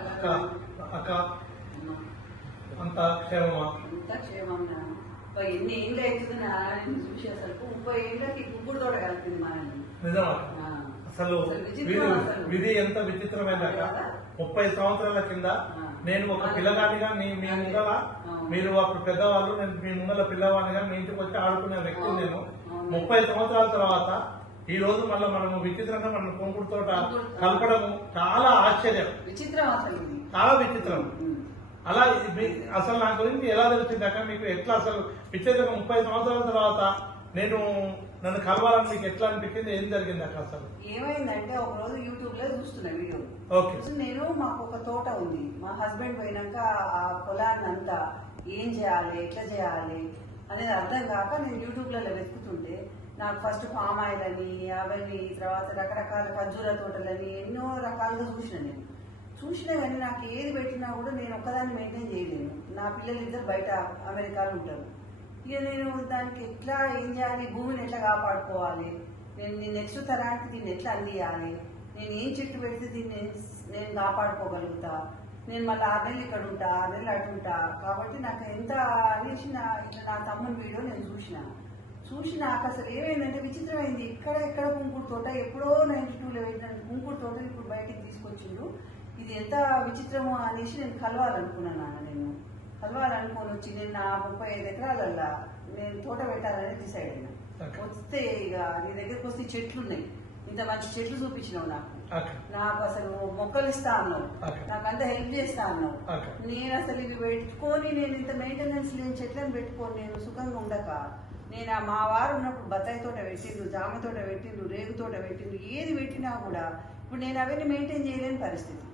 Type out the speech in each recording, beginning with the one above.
అక్క అక్క అంతా క్షేమమా అంతా క్షేమం ఎన్ని ఏళ్ళు అవుతుంది ఆయన నేను చూసి అసలు ముప్పై ఏళ్ళకి కుప్పుడు తోట కలిపింది మా నిజమా అసలు విధి ఎంత విచిత్రమైన ముప్పై సంవత్సరాల కింద నేను ఒక పిల్లగానిగా మీ మీ అదే. ముంగల మీరు అప్పుడు పెద్దవాళ్ళు నేను మీ ముంగల పిల్లవాడిగా మీ ఇంటికి వచ్చి ఆడుకునే వ్యక్తి నేను ముప్పై సంవత్సరాల తర్వాత ఈ రోజు మళ్ళీ మనము విచిత్రంగా మన కొంకుడు తోట కలపడము చాలా ఆశ్చర్యం. విచిత్రం అసలు చాలా విచిత్రం. అలా అసలు నా గురించి ఎలా తెలిసింది అక్క? మీకు ఎట్లా అసలు విచిత్రంగా ముప్పై సంవత్సరాల తర్వాత నేను నన్ను కలవాలని మీకు ఎట్లా అనిపించింది? ఏం జరిగింది అక్క అసలు? ఏమైందంటే ఒక రోజు యూట్యూబ్లో చూస్తున్నా వీడియో. ఓకే. నేను మాకు ఒక తోట ఉంది. మా హస్బెండ్ పోయినాక ఆ పొలాన్ని అంతా ఏం చేయాలి ఎట్లా చేయాలి అనేది అర్థం కాక నేను యూట్యూబ్లలో వెతుకుతుంటే నాకు ఫస్ట్ పామ్ ఆయిల్ అని అవన్నీ తర్వాత రకరకాల ఖర్జూర తోటలని ఎన్నో రకాలుగా చూసిన నేను. చూసినా కానీ నాకు ఏది పెట్టినా కూడా నేను ఒక్కదాన్ని మెయింటైన్ చేయలేను. నా పిల్లలు ఇద్దరు బయట అమెరికాలో ఉంటారు. ఇక నేను దానికి ఎట్లా ఏం చేయాలి భూమిని ఎట్లా కాపాడుకోవాలి? నేను నెక్స్ట్ తరానికి దీన్ని ఎట్లా అందియాలి? నేను ఏం చెట్టు పెడితే దీన్ని నేను కాపాడుకోగలుగుతా? నేను మళ్ళీ ఆరు నెలలు ఇక్కడ ఉంటా ఆరు నెలలు అటు ఉంటా? కాబట్టి నాకు ఎంత అనేసి నా ఇట్లా నా తమ్ముని వీడియో నేను చూసినాను చూసి నాకు అసలు ఏమైందంటే విచిత్రమైంది. ఇక్కడ ఎక్కడ కుంకుడు తోట ఎప్పుడో నైన్టీ టూలో పెట్టిన కుంకుడు తోట ఇప్పుడు బయటికి తీసుకొచ్చిండు. ఇది ఎంత విచిత్రమో అనేసి నేను కలవాలనుకున్నాను నాన్న నేను. కలవాలనుకొని వచ్చి నేను నా ముప్పై ఐదు ఎకరాలల్లా నేను తోట పెట్టాలని డిసైడ్ అయినా. వస్తే ఇక నీ దగ్గరికి వస్తే చెట్లు ఉన్నాయి ఇంత మంచి చెట్లు చూపించినావు నాకు. నాకు అసలు మొక్కలు ఇస్తా అన్నావు. నాకు అంత హెల్ప్ చేస్తా అన్నావు. నేను అసలు ఇవి పెట్టుకొని నేను ఇంత మెయింటెనెన్స్ లేని చెట్లను పెట్టుకొని నేను సుఖంగా ఉండక. నేను ఆ మా వారు ఉన్నప్పుడు బత్తాయి తోట పెట్టిండు జామ తోట పెట్టిండు రేగు తోట పెట్టిండు ఏది పెట్టినా కూడా ఇప్పుడు నేను అవన్నీ మెయింటైన్ చేయలేని పరిస్థితి.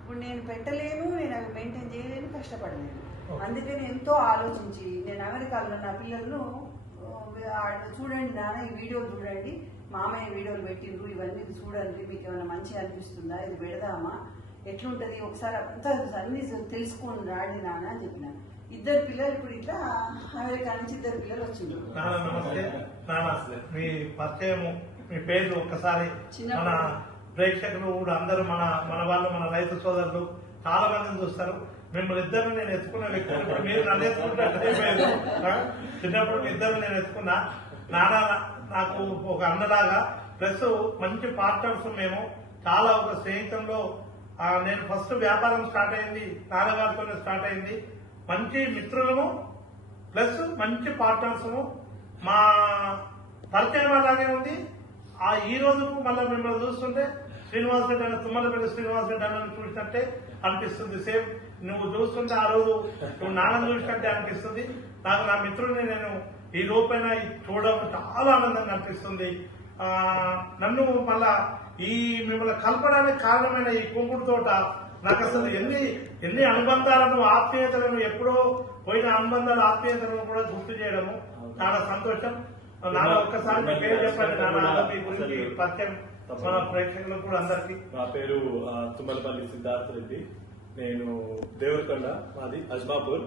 ఇప్పుడు నేను పెట్టలేను నేను అవి మెయింటైన్ చేయలేను కష్టపడలేను. Okay. అందుకని ఎంతో ఆలోచించి నేను అమెరికాలో నా పిల్లలను చూడండి నాన్న ఈ వీడియో చూడండి. మామయ్య వీడియోలు పెట్టిండ్రు ఇవన్నీ చూడండి మీకు ఏమైనా మంచిగా అనిపిస్తుందా ఇది పెడదామా? ఎట్లుంటది? ఒకసారి అంతా అన్ని తెలుసుకోండి రాండి నాన్న అని చెప్పిన ఇద్దరు పిల్లలు ఇప్పుడు ఇట్లా అమెరికా నుంచి ఇద్దరు పిల్లలు వచ్చిండ్రు. నమస్తే. మీ పరిచయము మీ పేరు ఒక్కసారి. మన ప్రేక్షకులు కూడా అందరూ మన మన వాళ్ళు మన రైతు సోదరులు చాలా మందిని చూస్తారు. మిమ్మల్ని ఇద్దరు నేను ఎత్తుకున్న వ్యక్తి ఇప్పుడు మీరు నన్ను ఎత్తుకుంటే? చిన్నప్పుడు మీ ఇద్దరు నేను ఎత్తుకున్నా. నాన్న నాకు ఒక అన్నలాగా ప్లస్ మంచి పార్ట్నర్స్ మేము. చాలా ఒక స్నేహితంలో ఆ, నేను ఫస్ట్ వ్యాపారం స్టార్ట్ అయింది. నాన్నగారితోనే స్టార్ట్ అయింది. మంచి మిత్రులము ప్లస్ మంచి పార్ట్నర్స్ మా పరిచయం అలాగే ఉంది. ఆ ఈ రోజు మళ్ళీ మిమ్మల్ని చూస్తుంటే శ్రీనివాస్ రెడ్డి అన్న తుమ్మలపల్లి శ్రీనివాస్ రెడ్డి అన్నను చూసినట్టే అనిపిస్తుంది సేమ్. నువ్వు చూస్తుంటే ఆ రోజు నువ్వు నాన్న చూసినట్టే అనిపిస్తుంది. నాకు నా మిత్రుడిని నేను ఈ లోపైన చూడడం చాలా ఆనందంగా అనిపిస్తుంది. నన్ను మళ్ళా ఈ మిమ్మల్ని కలపడానికి కారణమైన ఈ కుంకుడు తోట నాకు అసలు ఎన్ని ఎన్ని అనుబంధాలను ఆత్మీయతలను ఎప్పుడో పోయిన అనుబంధాలు ఆత్మీయతలను కూడా గుర్తు చేయడము చాలా సంతోషం. నాన్న ఒక్కసారి పేరు చెప్పండి నాన్న మీ గురించి పరిచయం మన ప్రేక్షకులకు కూడా అందరికి. నా పేరు తుమ్మలపల్లి సిద్ధార్థ రెడ్డి. నేను దేవరకొండ మాది అజ్మాపూర్